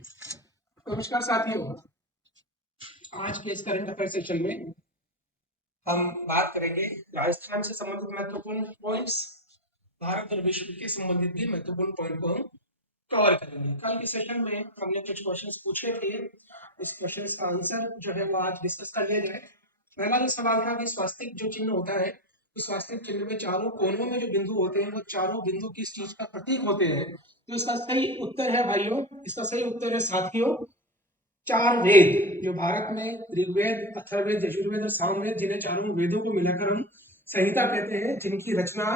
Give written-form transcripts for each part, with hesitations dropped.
नमस्कार साथियों। आज के इस करंट अफेयर सेशन में हम बात करेंगे राजस्थान से संबंधित महत्वपूर्ण पॉइंट्स, भारत और विश्व के संबंधित भी महत्वपूर्ण पॉइंट को हम कवर करेंगे। कल के सेशन में हमने कुछ क्वेश्चंस पूछे थे। इस क्वेश्चंस का आंसर जो है वो आज डिस्कस कर लिया जाए। पहला जो सवाल था कि स्वास्तिक जो चिन्ह होता है, उस स्वास्तिक चिन्ह में चारों कोनों में जो बिंदु होते हैं वो चारों बिंदु किस चीज का प्रतीक होते हैं? तो इसका सही उत्तर है भाइयों, इसका सही उत्तर है साथियों, चार वेद। जो भारत में ऋग्वेद, अथर्ववेद, यजुर्वेद और सामवेद, जिन्हें चारों वेदों को मिलाकर हम संहिता कहते हैं, जिनकी रचना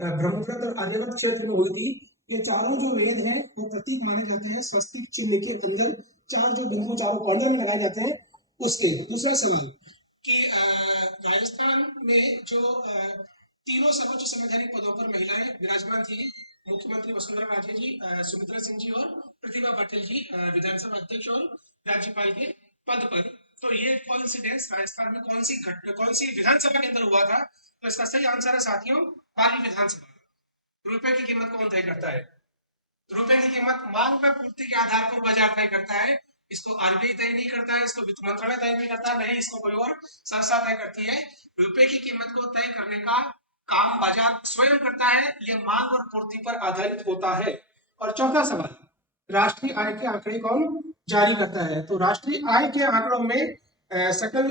ब्रह्मपुत्र और आर्यवत क्षेत्र में हुई थी, ये चारों जो वेद हैं वो प्रतीक माने जाते हैं स्वस्तिक चिन्ह के अंदर। चार जो बिंदु चारों कॉर्नर में लगाए जाते हैं उसके। दूसरा सवाल कि राजस्थान में जो तीनों सर्वोच्च संवैधानिक पदों पर महिलाएं विराजमान थी, मुख्यमंत्री वसुंधरा राजे जी, सुमित्रा सिंह जी और प्रतिभा पाटिल जी विधानसभा अध्यक्ष और राज्यपाल के पद पर। तो ये कोइंसिडेंस राजस्थान में कौन सी घटना, कौन सी विधानसभा के अंदर हुआ था? तो इसका सही आंसर है साथियों, पाली विधानसभा। रुपए की कीमत कौन तय करता है? रुपए की कीमत मांग में पूर्ति के आधार पर बाजार तय करता है। इसको आरबीआई तय नहीं करता है, इसको वित्त मंत्रालय तय नहीं करता, नहीं इसको कोई और संस्था तय करती है। रुपए की कीमत को तय करने का काम बाजार स्वयं करता है। ये मांग और पूर्ति पर आधारित होता है। और चौथा सवाल, राष्ट्रीय आय के आंकड़े कौन जारी करता है? तो राष्ट्रीय आय के आंकड़ों में सकल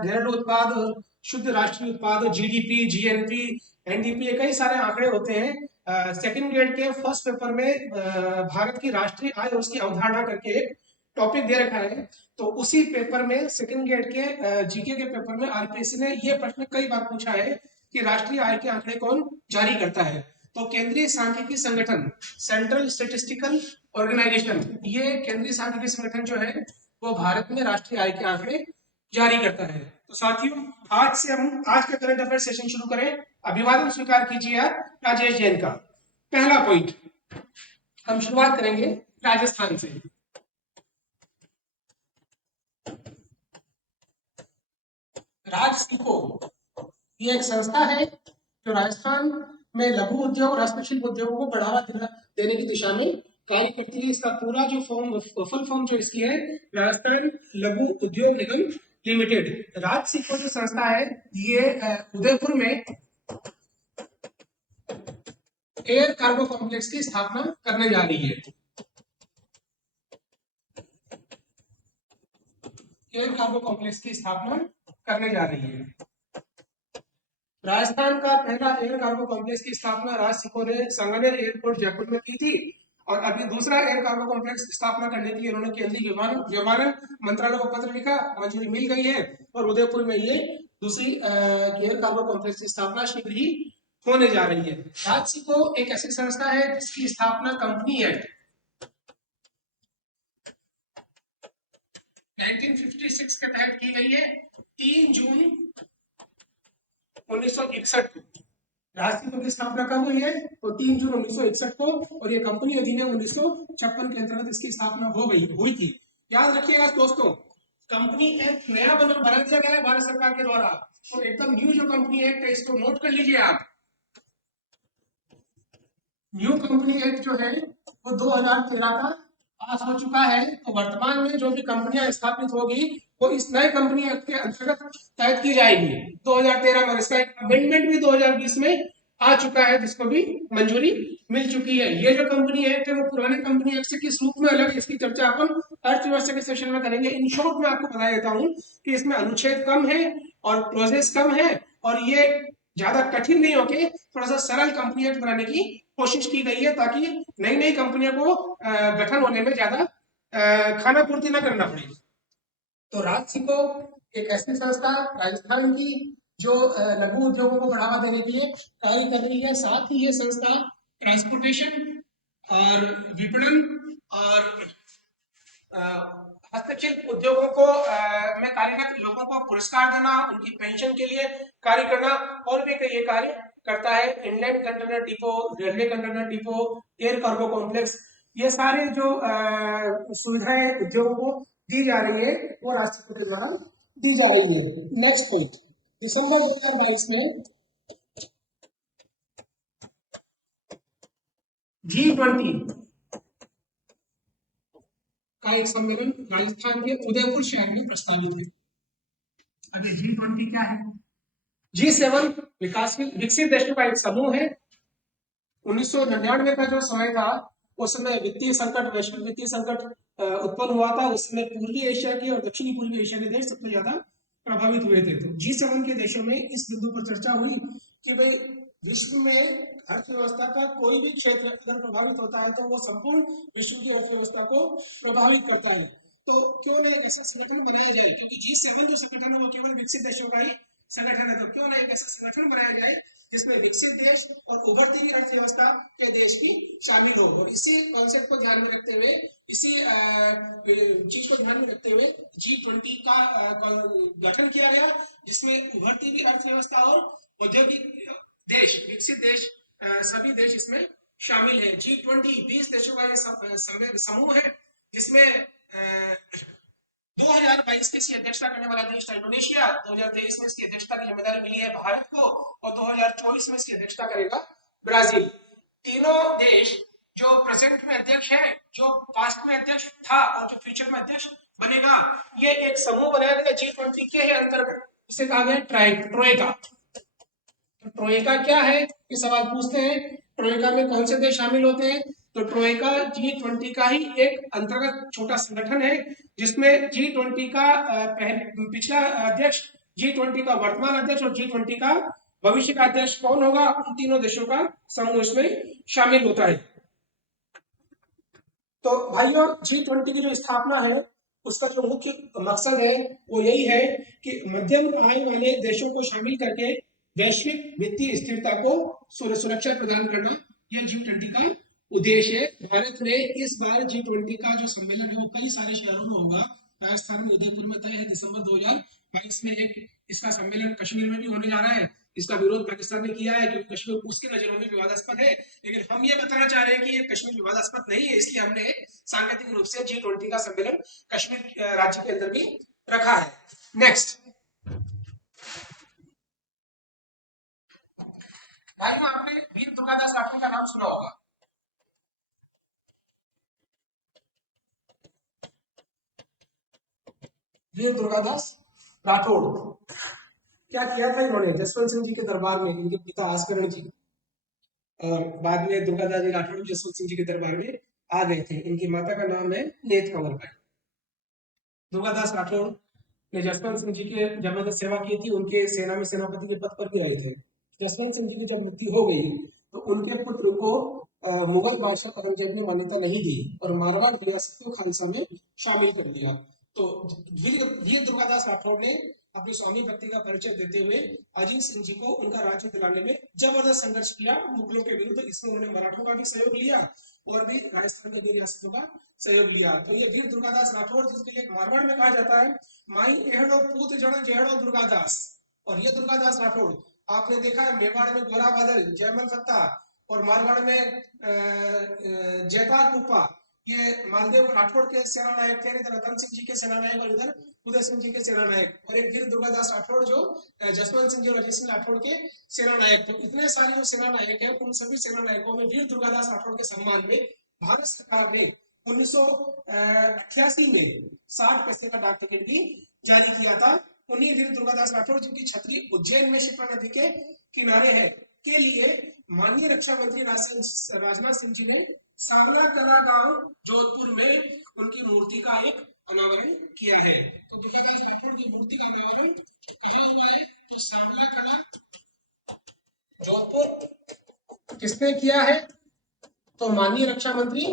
घरेलू उत्पाद, शुद्ध राष्ट्रीय उत्पाद, जीडीपी, जीएनपी, एनडीपी, कई सारे आंकड़े होते हैं। सेकंड ग्रेड के फर्स्ट पेपर में भारत की राष्ट्रीय आय और उसकी अवधारणा करके एक टॉपिक दे रखा है। तो उसी पेपर में सेकंड ग्रेड के जीके के पेपर में आरपीएससी ने यह प्रश्न कई बार पूछा है कि राष्ट्रीय आय के आंकड़े कौन जारी करता है? तो केंद्रीय सांख्यिकी संगठन, सेंट्रल स्टेटिस्टिकल ऑर्गेनाइजेशन, ये केंद्रीय सांख्यिकी संगठन जो है वो भारत में राष्ट्रीय आय के आंकड़े जारी करता है। तो साथियों, आज से हम आज का करंट अफेयर सेशन शुरू करें। अभिवादन स्वीकार कीजिए आप राजेश जैन का। पहला पॉइंट, हम शुरुआत करेंगे राजस्थान से। राजसिको ये एक संस्था है जो राजस्थान में लघु उद्योग और हस्तशिल्प उद्योगों को बढ़ावा देने की दिशा में कार्य करती है। इसका पूरा जो फुल फॉर्म जो इसकी है, राजस्थान लघु उद्योग निगम लिमिटेड। राजसिको जो संस्था है ये उदयपुर में एयर कार्गो कॉम्प्लेक्स की स्थापना करने जा रही है। एयर कार्गो कॉम्प्लेक्स की स्थापना करने जा रही है। राजस्थान का पहला एयर कार्गो कॉम्प्लेक्स की स्थापना राजसिको ने सांगानेर एयरपोर्ट जयपुर में की थी, और अभी दूसरा एयर कार्गो कॉम्प्लेक्स स्थापना करने के लिए उन्होंने केंद्रीय विमानन मंत्रालय को पत्र लिखा, मंजूरी मिल गई है, और उदयपुर में ये दूसरी एयर कार्गो कॉम्प्लेक्स की स्थापना शीघ्र ही होने जा रही है। राजसिको एक ऐसी संस्था है जिसकी स्थापना कंपनी एक्ट 1956 के तहत की गई है, 3 जून 1961 को। राजसिको की स्थापना कब हुई है? तो 3 जून 1961 को, और ये कंपनी अधिनियम 1956 के अंतर्गत इसकी स्थापना हुई थी। याद रखिएगा दोस्तों, कंपनी एक्ट नया बना दिया गया है भारत सरकार के द्वारा, और एकदम न्यू जो कंपनी एक्ट है इसको नोट कर लीजिए आप। न्यू कंपनी एक्ट जो है वो 2013 का पास हो चुका है। तो वर्तमान में जो भी कंपनियां स्थापित होगी वो इस नए कंपनी एक्ट के अंतर्गत तहत की जाएगी 2013 में। इसका एक अमेंडमेंट भी 2020 में आ चुका है जिसको भी मंजूरी मिल चुकी है। ये जो कंपनी एक्ट है वो पुराने कंपनी एक्ट से किस रूप में अलग है, इसकी चर्चा अपन अर्थव्यवस्था के सेशन में करेंगे। इन शॉर्ट में आपको बता देता हूँ कि इसमें अनुच्छेद कम है और क्लॉजेस कम है, और ये ज्यादा कठिन नहीं होके थोड़ा सा सरल कंपनी एक्ट बनाने की कोशिश की गई है, ताकि नई नई कंपनियों को गठन होने में ज्यादा खाना पूर्ति न करना पड़े। तो राजसिको एक ऐसी संस्था राजस्थान की जो लघु उद्योगों को बढ़ावा देने के लिए कार्य कर रही है। साथ ही ये संस्था ट्रांसपोर्टेशन और विपणन और हस्तशिल्प उद्योगों को में कार्यरत लोगों को पुरस्कार देना, उनकी पेंशन के लिए कार्य करना, और भी कई कार्य करता है। Inland container depot, railway container depot, air cargo complex, ये सारे जो सुविधाएं उद्योगों को दी जा रही है वो राष्ट्रपति के द्वारा दी जा रही है। नेक्स्ट पॉइंट, दिसंबर 2022 में G20 का एक सम्मेलन राजस्थान के उदयपुर शहर में प्रस्तावित है। अभी G20 क्या है? G7 विकसित देशों का एक समूह है। 1999 का जो समय था उस समय वित्तीय संकट, वैश्विक वित्तीय संकट उत्पन्न हुआ था। उस समय पूर्वी एशिया के और दक्षिणी पूर्वी एशिया के देश सबसे ज्यादा प्रभावित हुए थे। तो G7 के देशों में इस बिंदु पर चर्चा हुई कि भाई विश्व में अर्थव्यवस्था का कोई भी क्षेत्र अगर प्रभावित होता है तो वो संपूर्ण विश्व की अर्थव्यवस्था को प्रभावित करता है। तो क्यों ना एक ऐसा संगठन बनाया जाए, क्योंकि G7 जो संगठन है वो केवल विकसित देशों का ही संगठन है। तो क्यों ना एक ऐसा संगठन बनाया जाए जिसमें विकसित देश और उभरती हुई अर्थव्यवस्था के देश भी शामिल हो। और इसी कॉन्सेप्ट को ध्यान में रखते हुए, इसी चीज को ध्यान में रखते हुए G20 का गठन किया गया, जिसमें उभरती हुई अर्थव्यवस्था और औद्योगिक देश, विकसित देश, सभी देश इसमें शामिल है। G20 20 देशों का ये समूह है, जिसमें 2022 की इसकी अध्यक्षता करने वाला देश था इंडोनेशिया, 2023 में इसकी अध्यक्षता की जिम्मेदारी मिली है भारत को, और 2024 में इसकी अध्यक्षता करेगा ब्राजील। तीनों देश जो प्रेजेंट में अध्यक्ष है, जो पास्ट में अध्यक्ष था और जो फ्यूचर में अध्यक्ष बनेगा, ये एक समूह बनाया गया G20 के अंतर्गत। इसे कहा गया ट्रोइका। तो ट्रोइका क्या है, ये सवाल पूछते हैं। ट्रोइका में कौन से देश शामिल होते हैं? तो ट्रोइका G20 का ही एक अंतर्गत छोटा संगठन है, जिसमें G20 का पिछला अध्यक्ष, G20 का वर्तमान अध्यक्ष और G20 का भविष्य का अध्यक्ष कौन होगा, उन तीनों देशों का समूह इसमें शामिल होता है। तो भाइयों, G20 की जो स्थापना है उसका जो मुख्य मकसद है वो यही है कि मध्यम आय वाले देशों को शामिल करके वैश्विक वित्तीय स्थिरता को सुरक्षा प्रदान करना, यह G20 का उद्देश्य है। भारत में इस बार G20 का जो सम्मेलन है वो कई सारे शहरों में होगा। राजस्थान में उदयपुर में तय है दिसंबर 2022 में एक इसका सम्मेलन कश्मीर में भी होने जा रहा है। इसका विरोध पाकिस्तान ने किया है क्योंकि कश्मीर उसके नजरों में विवादास्पद है, लेकिन हम ये बताना चाह रहे हैं कि ये कश्मीर विवादास्पद नहीं है, इसलिए हमने सांकेतिक रूप से G20 का सम्मेलन कश्मीर राज्य के अंदर भी रखा है। नेक्स्ट भाइयों, आपने वीर दुर्गादास राठौर का नाम सुना होगा। वीर दुर्गादास राठौर क्या किया था इन्होंने? जसवंत सिंह जी के दरबार में, इनके पिता आस्करण जी और बाद में दुर्गादास जी राठौर जसवंत सिंह जी के दरबार में आ गए थे। इनकी माता का नाम है नेत कंवर बाई। दुर्गादास राठौर ने जसवंत सिंह जी के जब सेवा की थी, उनके सेना में सेनापति के पद पर भी आए थे। जसवंत सिंह जी की जब मृत्यु हो गई तो उनके पुत्र को मुगल बादशाह औरंगजेब ने मान्यता नहीं दी और मारवाड़ रियासत को खालसा में शामिल कर दिया। तो वीर दुर्गादास राठौर ने अपनी स्वामी भक्ति का परिचय देते हुए अजीत सिंह जी को उनका राज्य दिलाने में जबरदस्त संघर्ष किया मुगलों के विरुद्ध। इसमें उन्होंने मराठों का भी सहयोग लिया और भी राजस्थान के रियासतों का सहयोग लिया। तो ये वीर दुर्गादास राठौर, जिसके लिए मारवाड़ में कहा जाता है माई एहड़ो पूत जड़ जेहड़ो दुर्गादास। और ये दुर्गादास राठौर आपने देखा है मेवाड़ में गोला बादल, जयमल फत्ता, और मारवाड़ में जयपाल कुप्पा, ये मालदेव राठौड़ के सेना नायक थे। इधर रतन सिंह जी के सेना नायक और इधर उदय सिंह जी के सेना नायक, और एक वीर दुर्गादास राठौड़ जो जसवंत सिंह जी और अजय सिंह राठौड़ के सेना नायक थे। इतने सारे जो सेना नायक है, उन सभी सेना नायकों में वीर दुर्गादास राठौड़ के सम्मान में भारत सरकार ने 1988 में 60 पैसे का डाक टिकट भी जारी किया था। उन्हीं वीर दुर्गादास राठौड़, जिनकी छतरी उज्जैन में शिप्रा नदी के किनारे है, के लिए माननीय रक्षा मंत्री राजनाथ सिंह जी ने सावला कला गांव जोधपुर में उनकी मूर्ति का एक अनावरण किया है। तो दुर्गादास राठौड़ की मूर्ति का अनावरण कहाँ हुआ है? तो सावला कला जोधपुर किसने किया है? तो माननीय रक्षा मंत्री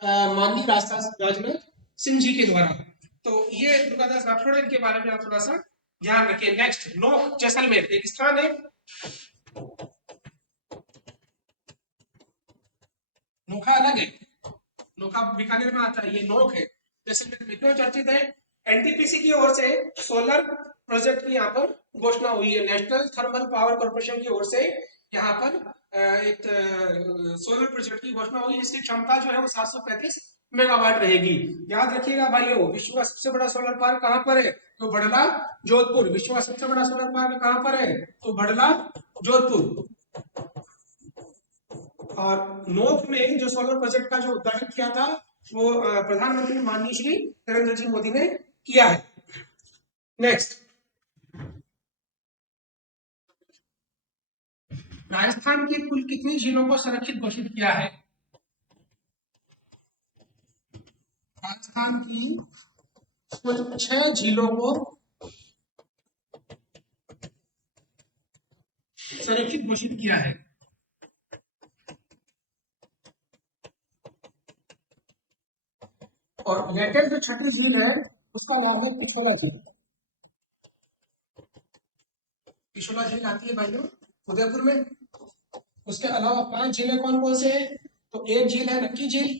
माननीय राजनाथ सिंह जी के द्वारा। तो ये दुर्गादास राठौड़, इनके बारे में आप थोड़ा सा ध्यान रखिए। नेक्स्ट, नोक जैसलमेर एक स्थान है। नोखा अलग है, नोखा बीकानेर में आता है, ये नोक है। जैसलमेर में क्यों चर्चित है? एनटीपीसी की ओर से सोलर प्रोजेक्ट की यहाँ पर घोषणा हुई है। नेशनल थर्मल पावर कॉर्पोरेशन की ओर से यहाँ पर एक सोलर प्रोजेक्ट की घोषणा हुई, जिसकी क्षमता जो है वो 735 मेगावाट रहेगी। याद रखिएगा भाइयों, विश्व का सबसे बड़ा सोलर पार्क कहाँ पर है? तो बड़ला जोधपुर। विश्व का सबसे बड़ा सोलर पार्क कहाँ पर है? तो बड़ला जोधपुर। और नोक में जो सोलर प्रोजेक्ट का जो उद्घाटन किया था वो प्रधानमंत्री माननीय श्री नरेंद्र जी मोदी ने किया है। नेक्स्ट, राजस्थान की कुल कितनी झीलों को संरक्षित घोषित किया है? राजस्थान की कुल 6 झीलों को संरक्षित घोषित किया है। और लेटेस्ट जो छठी झील है उसका नाम है पिछोला झील। पिछोला झील आती है भाइयों उदयपुर में। उसके अलावा 5 झीलें कौन कौन से हैं? तो एक झील है नक्की झील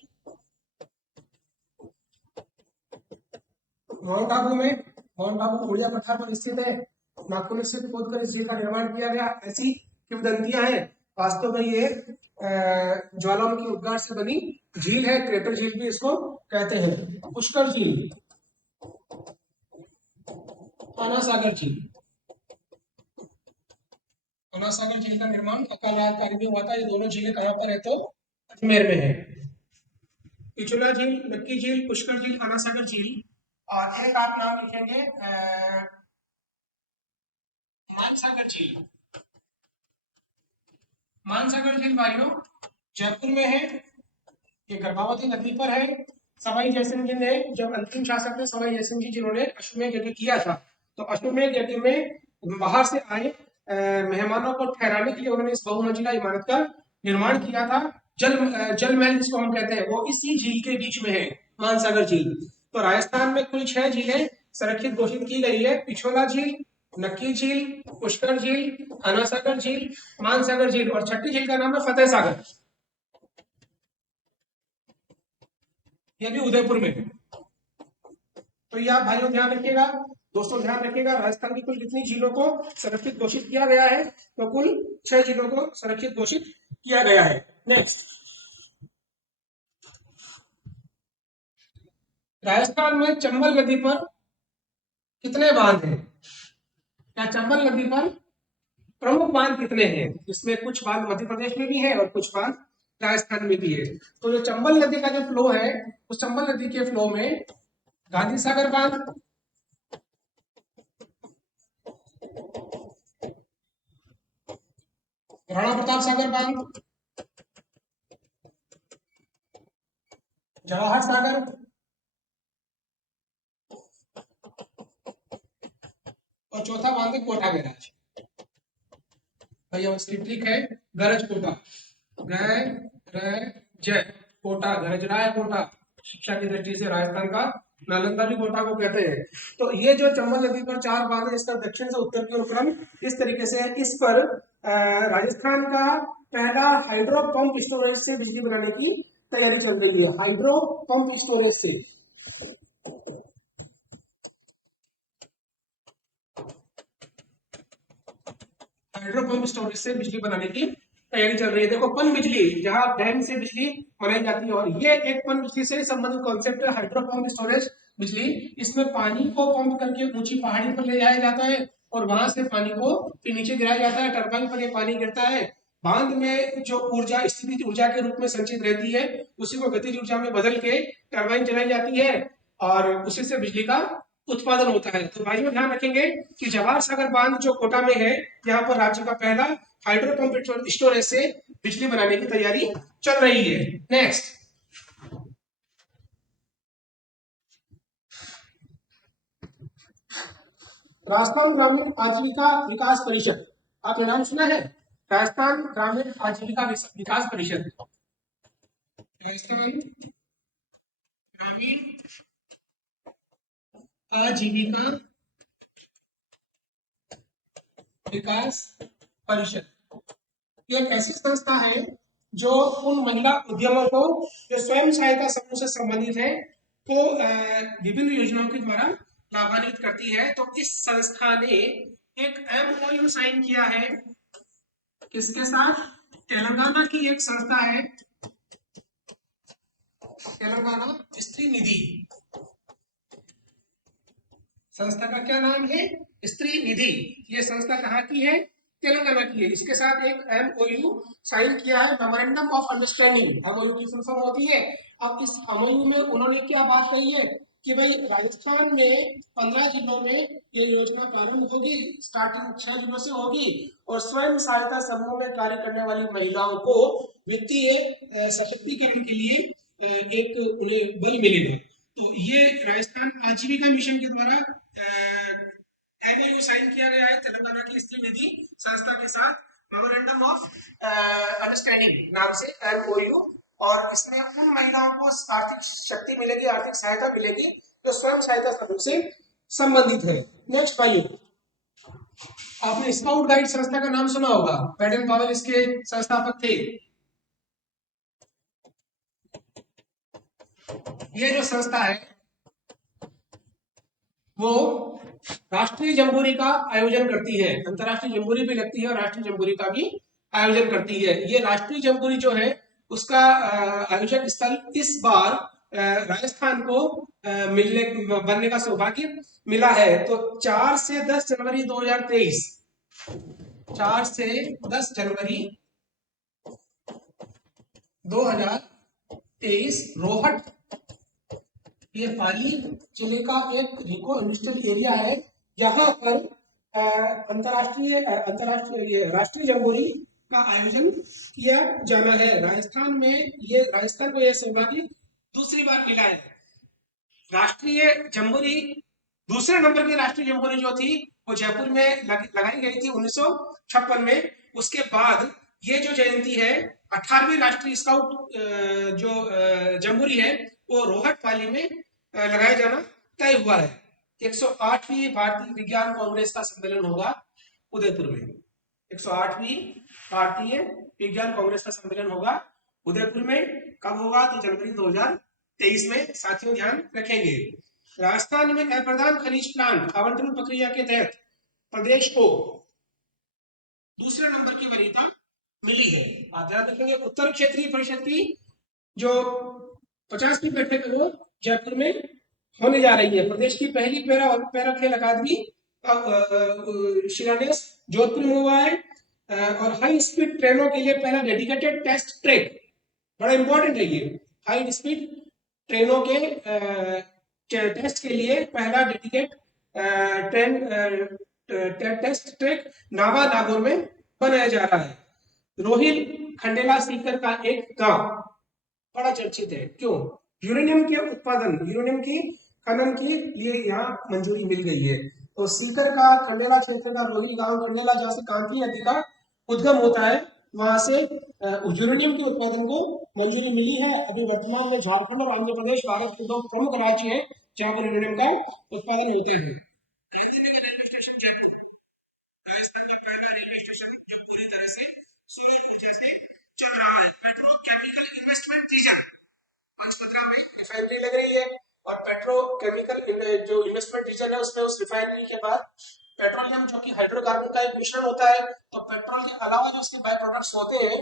माउंट आबू में। माउंट आबू उड़िया पठार पर स्थित है। नागपुर से खोदकर इस झील का निर्माण किया गया। ऐसी किंवदंतियां हैं। वास्तव में ये ज्वालामुखी उद्गार से बनी झील है। क्रेटर झील भी इसको कहते हैं। पुष्कर झील, आना सागर झील। आना सागर झील का निर्माण अकाल राजधानी में हुआ था। ये दोनों झीलें कहाँ पर है? तो अजमेर में है। पिछोला झील, नक्की झील, पुष्कर झील, आना सागर झील। और एक आप नाम लिखेंगे मानसागर झील। मानसागर झील भाइयों जयपुर में है। ये गर्भावती नदी पर है। सवाई जयसिंह जी ने, जब अंतिम शासक थे सवाई जयसिंह जी जिन्होंने अश्वमेध यज्ञ किया था, तो अश्वमेध यज्ञ में बाहर से आए मेहमानों को ठहराने के लिए उन्होंने इस बहुमंजिला इमारत का निर्माण किया था। जल महल जिसको हम कहते हैं वो इसी झील के बीच में है, मानसागर झील। तो राजस्थान में कुल 6 झीलें संरक्षित घोषित की गई है। पिछोला झील, नक्की झील, पुष्कर झील, अनासागर झील, मानसागर झील और छठी झील का नाम है फतेह सागर। ये भी उदयपुर में है। तो ये आप भाइयों ध्यान रखिएगा, दोस्तों ध्यान रखिएगा। राजस्थान की कुल कितनी झीलों को संरक्षित घोषित किया गया है? तो कुल 6 झीलों को संरक्षित घोषित किया गया है। नेक्स्ट, राजस्थान में चंबल नदी पर कितने बांध हैं? या चंबल नदी पर प्रमुख बांध कितने हैं? इसमें कुछ बांध मध्य प्रदेश में भी है और कुछ बांध राजस्थान में भी है। तो जो चंबल नदी का जो फ्लो है, उस चंबल नदी के फ्लो में गांधी सागर बांध, राणा प्रताप सागर बांध, जवाहर सागर और चौथा बांध है कोटा बैराज। भैया उसकी ट्रिक है गरज कोटा, जय कोटा, गरज रहा है कोटा। शिक्षा की दृष्टि से राजस्थान का नालंदा भी कोटा को कहते हैं। तो ये जो चंबल नदी पर 4 बांध है, इसका दक्षिण से उत्तर की ओर क्रम इस तरीके से है। इस पर राजस्थान का पहला हाइड्रो पंप स्टोरेज से बिजली बनाने की तैयारी चल रही है। हाइड्रो पंप स्टोरेज से हाइड्रो पंप स्टोरेज से बिजली बनाने की तैयारी चल रही है। देखो पन बिजली, जहां डैम से बिजली बनाई जाती है, और ये एक पन बिजली से संबंधित कॉन्सेप्ट है हाइड्रो पंप स्टोरेज बिजली। इसमें पानी को पंप करके ऊंची पहाड़ी पर ले जाया जाता है और वहां से पानी को फिर नीचे गिराया जाता है। टरबाइन पर ये पानी गिरता है। बांध में जो ऊर्जा स्थितिज ऊर्जा के रूप में संचित रहती है, उसी को गतिज ऊर्जा में बदल के टरबाइन चलाई जाती है और उसी से बिजली का उत्पादन होता है। तो भाइयों ध्यान रखेंगे कि जवाहर सागर बांध जो कोटा में है, यहाँ पर राज्य का पहला हाइड्रो पंप स्टोरेज से बिजली बनाने की तैयारी चल रही है। नेक्स्ट, राजस्थान ग्रामीण आजीविका विकास परिषद, आपने नाम सुना है? राजस्थान ग्रामीण आजीविका विकास परिषद, राजस्थान ग्रामीण आजीविका विकास परिषद। ये एक ऐसी संस्था है जो उन महिला उद्यमों को जो स्वयं सहायता समूह से संबंधित है को विभिन्न योजनाओं के द्वारा लाभान्वित करती है। तो इस संस्था ने एक एमओयू साइन किया है किसके साथ? तेलंगाना की एक संस्था है, तेलंगाना स्त्री निधि। संस्था का क्या नाम है? स्त्री निधि। ये संस्था कहाँ की है? तेलंगाना की है। इसके साथ एक एमओयू साइन किया है, मेमोरेंडम ऑफ अंडरस्टैंडिंग। एमओयू की फुल फॉर्म होती है अब इस एमओयू में उन्होंने क्या बात कही है कि भाई राजस्थान में 15 जिलों में ये योजना प्रारंभ होगी, स्टार्टिंग 6 जिलों से होगी, और स्वयं सहायता समूह में कार्य करने वाली महिलाओं को वित्तीय सशक्तिकरण के लिए एक उन्हें बल मिलेगा। तो ये राजस्थान आजीविका मिशन के द्वारा एमओयू साइन किया गया है तेलंगाना की स्त्री निधि संस्था के साथ, मेमोरेंडम ऑफ अंडरस्टैंडिंग नाम से एमओयू। और इसमें उन महिलाओं को आर्थिक शक्ति मिलेगी, आर्थिक सहायता मिलेगी जो स्वयं सहायता समूह से संबंधित है। नेक्स्ट भाइयों, आपने स्काउट गाइड संस्था का नाम सुना होगा, बैडन पावेल इसके संस्थापक थे। ये जो संस्था है वो राष्ट्रीय जम्बूरी का आयोजन करती है, अंतरराष्ट्रीय जम्बूरी भी लगती है और राष्ट्रीय जम्बूरी का भी आयोजन करती है। ये राष्ट्रीय जम्बूरी जो है उसका आयोजक स्थल इस बार राजस्थान को मिलने बनने का सौभाग्य मिला है। तो 4 से 10 जनवरी 2023, 4 से 10 जनवरी 2023 रोहट, ये पाली जिले का एक रिको इंडस्ट्रियल एरिया है। यहाँ पर अंतरराष्ट्रीय राष्ट्रीय जम्बूरी का आयोजन किया जाना है। राजस्थान में ये राजस्थान को यह सौभाग्य दूसरी बार मिला है। राष्ट्रीय जम्बूरी, दूसरे नंबर की राष्ट्रीय जम्बूरी जो थी वो जयपुर में लगाई गई थी 1956 में। उसके बाद ये जो जयंती है 18वीं राष्ट्रीय स्काउट जो जम्बूरी है वो रोहट पाली में लगाया जाना तय हुआ है। 108वीं भारतीय विज्ञान कांग्रेस का सम्मेलन होगा उदयपुर में। 108वीं भारतीय विज्ञान कांग्रेस का सम्मेलन होगा उदयपुर में। कब होगा? तो जनवरी 2023 में। साथियों ध्यान रखेंगे, राजस्थान में अप्रधान खनिज प्लांट आवंटन प्रक्रिया के तहत प्रदेश को दूसरे नंबर की वरीयता मिली है। आप ध्यान रखेंगे, उत्तर क्षेत्रीय परिषद की जो 50वीं बैठक है वो जयपुर में होने जा रही है। प्रदेश की पहली पैरा खेल अकादमी शिलान्यास जोधपुर में हुआ है। और हाई स्पीड ट्रेनों के लिए पहला डेडिकेटेड टेस्ट ट्रैक, बड़ा इंपॉर्टेंट है ये, हाई स्पीड ट्रेनों के टेस्ट के लिए पहला डेडिकेट ट्रेन टेस्ट ट्रैक नावा नागौर में बनाया जा रहा है। रोहिल खंडेला सीकर का एक गांव बड़ा चर्चित है। क्यों? यूरेनियम के उत्पादन, यूरेनियम की खनन के लिए यहाँ मंजूरी मिल गई है। तो सीकर का खंडेला क्षेत्र का रोहिल गांव, खंडेला जहाँ से कांकी नदी का उद्गम होता है, वहां से यूरेनियम के उत्पादन को मंजूरी मिली है। अभी वर्तमान में झारखंड और आंध्र प्रदेश भारत के 2 प्रमुख राज्य हैं जहाँ पर यूरेनियम का उत्पादन होते हैं। रेलवे स्टेशन जयपुर, राजस्थान का पहला रेलवे स्टेशन जो पूरी तरह से सौर ऊर्जा से चल रहा है। पेट्रोकेमिकल इन्वेस्टमेंट रीजन, पंचपत्रा में रिफाइनरी लग रही है और पेट्रोकेमिकल जो इन्वेस्टमेंट रीजन है उसमें उस रिफाइनरी के बाद पेट्रोलियम जो कि हाइड्रोकार्बन का एक मिश्रण होता है, तो पेट्रोल के अलावा जो उसके बाय प्रोडक्ट्स होते हैं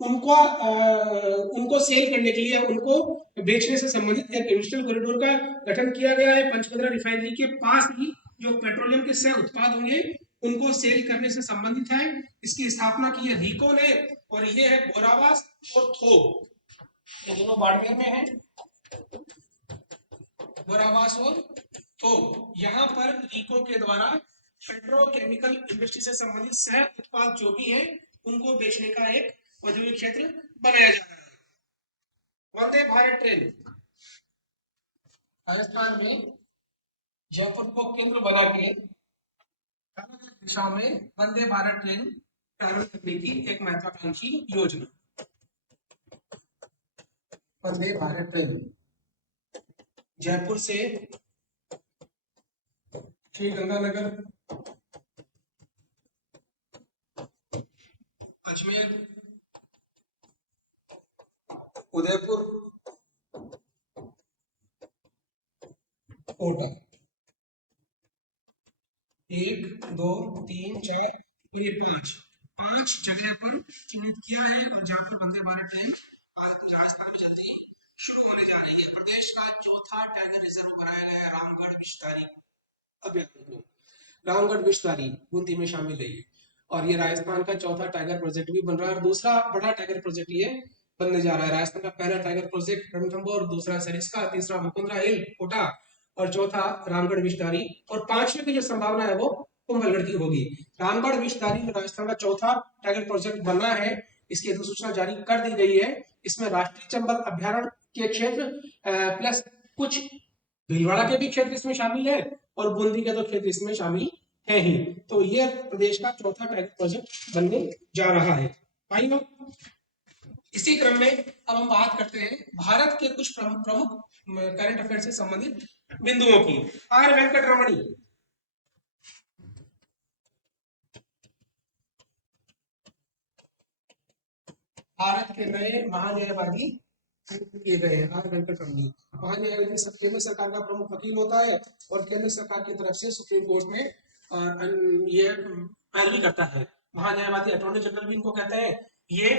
उनको सेल करने के लिए, उनको बेचने से संबंधित एक इंडस्ट्रियल कॉरिडोर का गठन किया गया है। पंचपत्रा रिफाइनरी के पास ही जो पेट्रोलियम के सह उत्पाद होंगे उनको सेल करने से संबंधित है। इसकी स्थापना की है रीको ने, और ये है बोरावास और थोक, ये दोनों बाड़मेर में है, बोरावास और थोक। यहाँ पर रीको के द्वारा पेट्रोकेमिकल इंडस्ट्री से संबंधित सह उत्पाद जो भी है उनको बेचने का एक औद्योगिक क्षेत्र बनाया जा रहा है। वंदे भारत ट्रेन, राजस्थान में जयपुर को केंद्र बना के अलग अलग दिशाओं में वंदे भारत ट्रेन प्रारंभ करने की एक महत्वाकांक्षी योजना। वंदे भारत ट्रेन जयपुर से श्री गंगानगर, अजमेर, उदयपुर, कोटा, 1 2 3 4 और ये 5 जगह पर चिन्हित किया है, और जहाँ पर वंदे भारत ट्रेन राजस्थान में जल्दी ही शुरू होने जा रही है। प्रदेश का चौथा टाइगर रिजर्व बनाया गया है रामगढ़ विस्तारी अभ्यारण्य को। रामगढ़ विस्तारी बूंदी में शामिल है ये, और ये राजस्थान का चौथा टाइगर प्रोजेक्ट भी बन रहा है। और दूसरा बड़ा टाइगर प्रोजेक्ट ये बनने जा रहा है। राजस्थान का पहला टाइगर प्रोजेक्ट रणथंभौर, दूसरा सरिस्का, तीसरा मुकुंदरा हिल कोटा और चौथा रामगढ़ विषधारी, और पांचवे की जो संभावना है वो कुंभलगढ़ की होगी। रामगढ़ विषधारी राजस्थान का चौथा टाइगर प्रोजेक्ट बना है, इसकी अधिसूचना जारी कर दी गई है। इसमें राष्ट्रीय चंबल अभ्यारण्य के क्षेत्र प्लस कुछ भीलवाड़ा के भी क्षेत्र इसमें शामिल है और बूंदी के तो क्षेत्र इसमें शामिल है ही। तो ये प्रदेश का चौथा टाइगर प्रोजेक्ट बनने जा रहा है भाइयों। इसी क्रम में अब हम बात करते हैं भारत के कुछ प्रमुख करंट अफेयर से संबंधित बिंदुओं की। आर वेंकटरमणी भारत के नए महान्यायवादी किए गए हैं। आर वेंकटरमणी महान्यायवादी केंद्र सरकार का प्रमुख वकील होता है और केंद्र सरकार की तरफ से सुप्रीम कोर्ट में ये पैरवी करता है। महान्यायवादी अटॉर्नी जनरल भी इनको कहते हैं। ये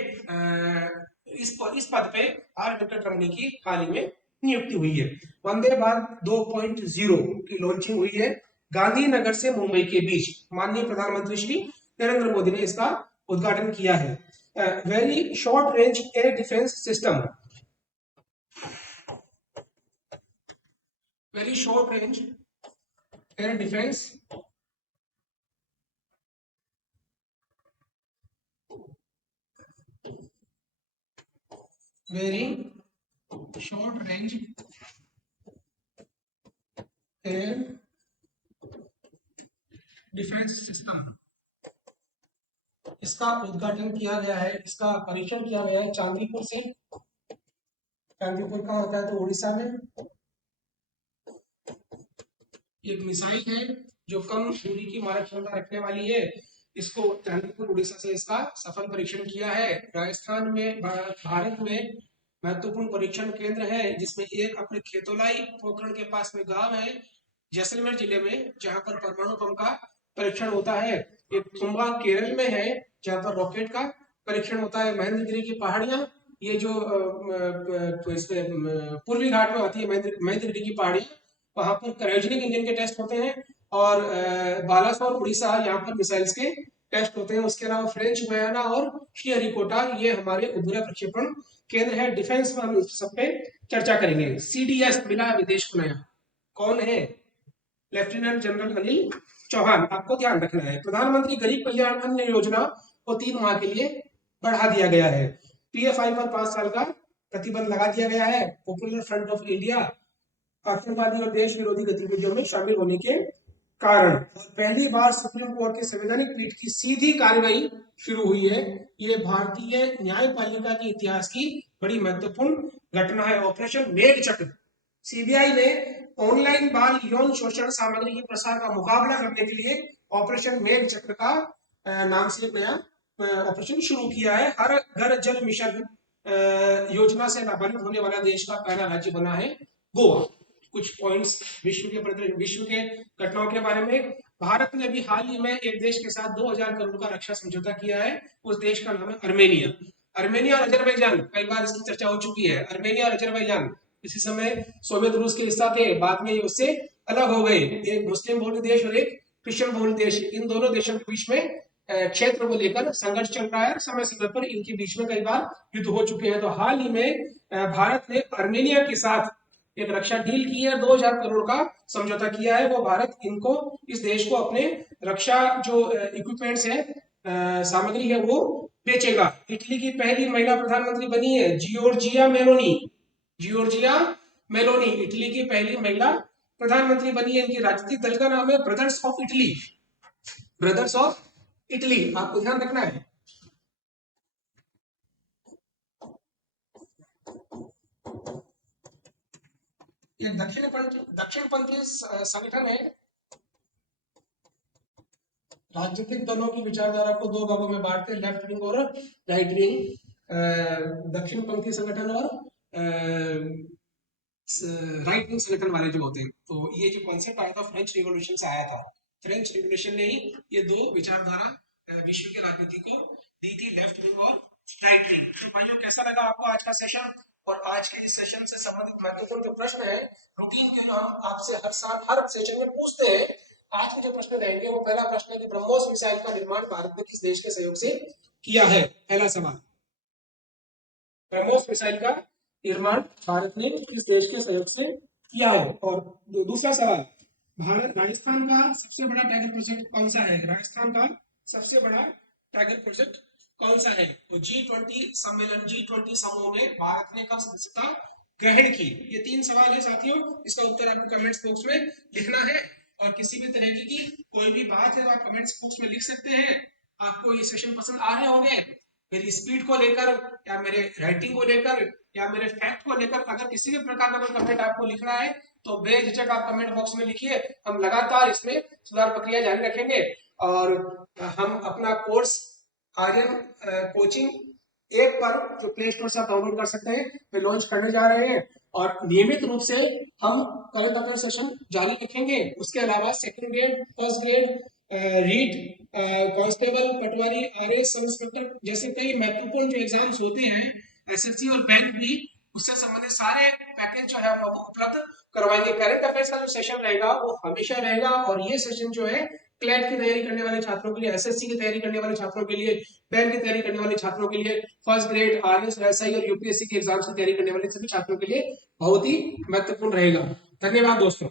इस पद पे आर वेंकटरमणी की हाल ही में नियुक्ति हुई है। वंदे भारत 2.0 की लॉन्चिंग हुई है गांधीनगर से मुंबई के बीच। माननीय प्रधानमंत्री श्री नरेंद्र मोदी ने इसका उद्घाटन किया है। Very short range air defence system, very short range air defense very short range air defence system, इसका उद्घाटन किया गया है, इसका परीक्षण किया गया है चांदीपुर से। चांदीपुर का होता है तो उड़ीसा में। एक मिसाइल है जो कम दूरी की मारक क्षमता रखने वाली है। इसको चांदीपुर उड़ीसा से इसका सफल परीक्षण किया है। राजस्थान में भारत में महत्वपूर्ण परीक्षण केंद्र है जिसमें एक अपने खेतोलाई पोखरण के पास में गांव है जैसलमेर जिले में, जहां पर परमाणु बम का परीक्षण होता है। एक तुम्बा केरल में है जहां पर रॉकेट का परीक्षण होता है। महेंद्रगिरी की पहाड़ियां, ये जो पूर्वी घाट में आती है महेंद्रगिरी की पहाड़ी, वहां पर क्रायोजेनिक इंजन के टेस्ट होते हैं। और बालासोर उड़ीसा, यहाँ पर मिसाइल्स के टेस्ट होते हैं। उसके अलावा फ्रेंच गुयाना और श्रीहरिकोटा ये हमारे उपग्रह प्रक्षेपण केंद्र है। डिफेंस में हम इस सब पे चर्चा करेंगे। सीडीएस मिला विदेश को नया, कौन है? Lieutenant general Anil Chauhan. आपको ध्यान रखना है प्रधानमंत्री गरीब कल्याण अन्न योजना को 3 माह के लिए बढ़ा दिया गया है। पीएफआई पर 5 साल का प्रतिबंध लगा दिया गया है। पॉपुलर फ्रंट ऑफ इंडिया आतंकवादी और देश विरोधी गतिविधियों में शामिल होने के कारण पहली बार सुप्रीम कोर्ट की संवैधानिक पीठ की सीधी कार्रवाई शुरू हुई है। ये भारतीय न्यायपालिका के इतिहास की बड़ी महत्वपूर्ण घटना है। ऑपरेशन मेघचक्र, सीबीआई ने ऑनलाइन बाल यौन शोषण सामग्री के प्रसार का मुकाबला करने के लिए ऑपरेशन मेघचक्र का नाम से एक नया ऑपरेशन शुरू किया है। हर घर जल मिशन योजना से लाभान्वित होने वाला देश का पहला राज्य बना है गोवा। कुछ पॉइंट्स विश्व के घटनाओं के बारे में। भारत ने अभी हाल ही में एक देश के साथ 2000 करोड़ का रक्षा समझौता किया है। उस देश का नाम है अर्मेनिया। अर्मेनिया और अजरबैजान, कई बार इसकी चर्चा हो चुकी है। अर्मेनिया और अजरबैजान इसी समय सोवियत रूस के हिस्सा थे, बाद में ये उससे अलग हो गए। एक मुस्लिम बहुल देश और एक क्रिश्चियन बहुल देश, इन दोनों देशों के बीच में क्षेत्र को लेकर संघर्ष चल रहा है। समय समय पर इनके बीच में कई बार युद्ध हो चुके हैं। तो हाल ही में भारत ने अर्मेनिया के साथ एक रक्षा डील की है, 2000 करोड़ का समझौता किया है। वो भारत इनको, इस देश को अपने रक्षा जो इक्विपमेंट्स है, सामग्री है, वो बेचेगा। इटली की पहली महिला प्रधानमंत्री बनी है Giorgia Meloni. Giorgia Meloni Italy की पहली महिला प्रधानमंत्री बनी है। इनकी राजनीतिक दल का नाम है brothers of Italy. Brothers of Italy, आपको ध्यान रखना है। ये दक्षिणपंथी संगठन है। राजनीतिक दलों की विचारधारा को 2 भागों में बांटते हैं, लेफ्ट विंग और राइट विंग। दक्षिणपंथी संगठन और राइट विंग संगठन वाले जो होते हैं। तो ये जो कॉन्सेप्ट आया था फ्रेंच रिवॉल्यूशन से आया था। फ्रेंच रिवॉल्यूशन ने ही ये 2 विचारधारा विश्व की राजनीति को दी थी, लेफ्ट विंग और राइट विंग। तो भाइयों, कैसा लगा आपको आज का सेशन? और आज के इस सेशन से संबंधित महत्वपूर्ण जो प्रश्न है रूटीन के, जो हम आपसे हर साल हर सेशन में पूछते हैं, आज के जो प्रश्न रहेंगे वो पहला प्रश्न है कि ब्रह्मोस मिसाइल का निर्माण भारत ने किस देश के सहयोग से किया है? पहला सवाल। ब्रह्मोस मिसाइल का निर्माण भारत ने किस देश के सहयोग से किया है? और दूसरा सवाल, भारत राजस्थान का सबसे बड़ा टाइगर प्रोजेक्ट कौन सा है? राजस्थान का सबसे बड़ा टाइगर प्रोजेक्ट कौन सा है? तो G20 सम्मेलन, G20 समूह में भारत ने कब सदस्यता ग्रहण की? ये 3 सवाल है साथियों, इसका उत्तर आपको कमेंट्स बॉक्स में लिखना है। और किसी भी तरह की कोई भी बात है तो आप कमेंट्स बॉक्स में लिख सकते हैं। आपको ये सेशन पसंद आ रहे होंगे, मेरी स्पीड को लेकर या मेरे राइटिंग को लेकर या मेरे फैक्ट को लेकर अगर किसी भी प्रकार का कोई कमेंट आपको लिखना है तो बेझिझक आप कमेंट बॉक्स में लिखिए। हम लगातार इसमें सुधार प्रक्रिया जारी रखेंगे और हम अपना कोर्स आर्यन कोचिंग एक पर जो प्ले स्टोर से आप डाउनलोड कर सकते हैं वे लॉन्च करने जा रहे हैं और नियमित रूप से हम करंट अफेयर सेशन जारी रखेंगे। उसके अलावा second grade, first grade, REET, constable, patwari, RAS, sub inspector जैसे कई महत्वपूर्ण जो एग्जाम्स होते हैं, एसएससी और बैंक भी, उससे संबंधित सारे पैकेज जो है हम आपको उपलब्ध करवाएंगे। करंट अफेयर्स का जो सेशन रहेगा वो हमेशा रहेगा और ये सेशन जो है क्लैट की तैयारी करने वाले छात्रों के लिए, एसएससी की तैयारी करने वाले छात्रों के लिए, बैंक की तैयारी करने वाले छात्रों के लिए, फर्स्ट ग्रेड, आरएस, एसआई और यूपीएससी के एग्जाम्स की तैयारी करने वाले सभी छात्रों के लिए बहुत ही महत्वपूर्ण रहेगा। धन्यवाद दोस्तों।